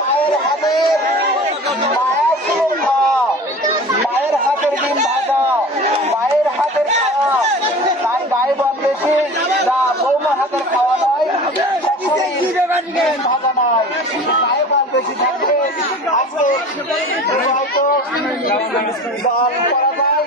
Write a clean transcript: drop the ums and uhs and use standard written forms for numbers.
মায়ের হাতের মায়াসুর খাওয়া, মায়ের হাতের ডিম ভাজা, মায়ের হাতের খাওয়া। তাই গায়ে বল বেশি যা বৌমার হাতের খাওয়া নয়, ভাজা নয়, গায়ে বল বেশি থাকবে। আজকে হয়তো দল করা যায়।